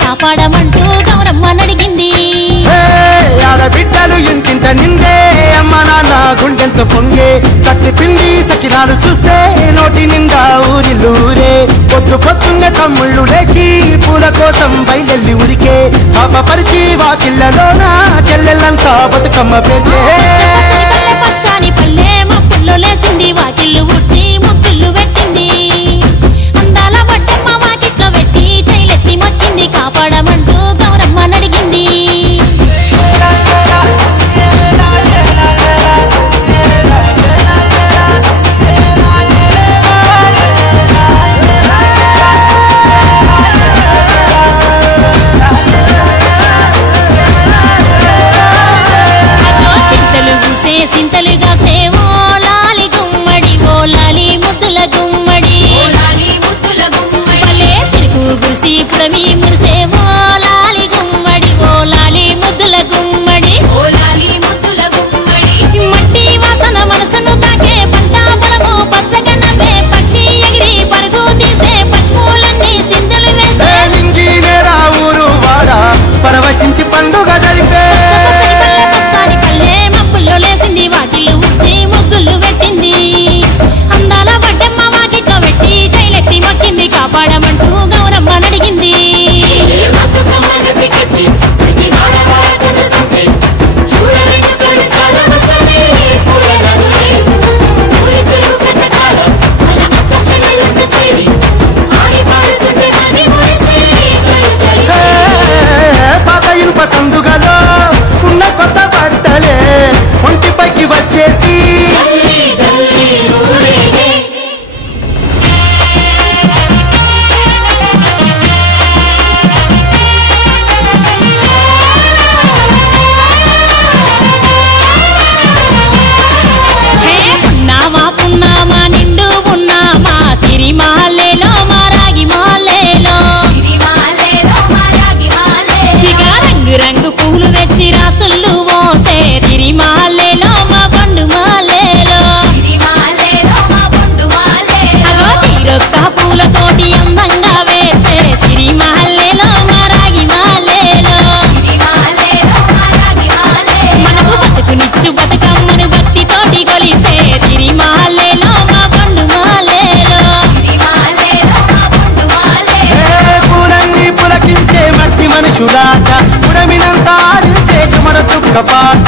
కాపాడమంటూ గౌరమ్మ నడిగింది. ఆడబిడ్డలు ఇంటింట నిందే అమ్మ నాన్న గుండెంత పొంగే సత్తి పిండి సకినాలు చూస్తే నోటి నిండా ఊరిల్లూరే పొద్దు పొద్దున్న తమ్ముళ్ళు లేచి పూల కోసం బయలెల్లి ఉరికే శాపపరిచి వాకిళ్ళలోన చెల్లెళ్ళంతా బతుకమ్మ పేర్చే. పచ్చాని పల్లె మప్పుల్లో లేసింది వాకిళ్ళు ఉట్టి ముక్కుళ్ళు పెట్టింది. అందాల బట్టమ్మ వాకిట్లో పెట్టి చైలెత్తి మొక్కింది కాపాడమంటూ గౌరమ్మ నడిగింది. సింతలుగా సేవో లాలి గుమ్మడి ఓ లాలి ముద్దుల గుమ్మడి పల్లె చిరుకు గురిసి పుడమి మురిసేవో లాలి గుమ్మడి ఓ లాలి ముద్దుల గుమ్మడి మట్టి వాసన మనసును తాకే పంట పొలము పచ్చగనవే పక్షి ఎగిరి పరుగు తీసే పశువులన్నీ సింధులు వేసే ఊరు వాడ పరవశించి పండుగ జరిపే. లేసింది వాకిళ్ళు ఉచ్చి ముగ్గులు పెట్టింది. అందాల బట్టమ్మ వాకిట్లో పెట్టి చైలెత్తి మొక్కింది కాపాడమంటూ గౌరమ్మ నడిగింది. పాత ఇనుప సందుగలో ఉన్న కొత్త బట్టలే ఒంటిపైకి వచ్చేసి పున్నామా పున్నామా నిండు పున్నామా సిరిమాలేలో మా రాగి మాలేలో ఇక రంగు రంగు పూలు తెచ్చి రాసుళ్ళు మోసే సిరిమాలేలో మా పండు మాలేలో అగో తీరొక్క పూలతోటి అందంగా వేచే సిరిమాలేలో మా రాగి మాలేలో మనకు బతుకునిచ్చు బతుకమ్మను భక్తితోటి కొలిసే సిరిమాలేలో మా పండు మాలేలో పూలన్నీ పులకించే మట్టి మనుషులాట పుడమినంతా ఆడించే చుమర చుక్క పాట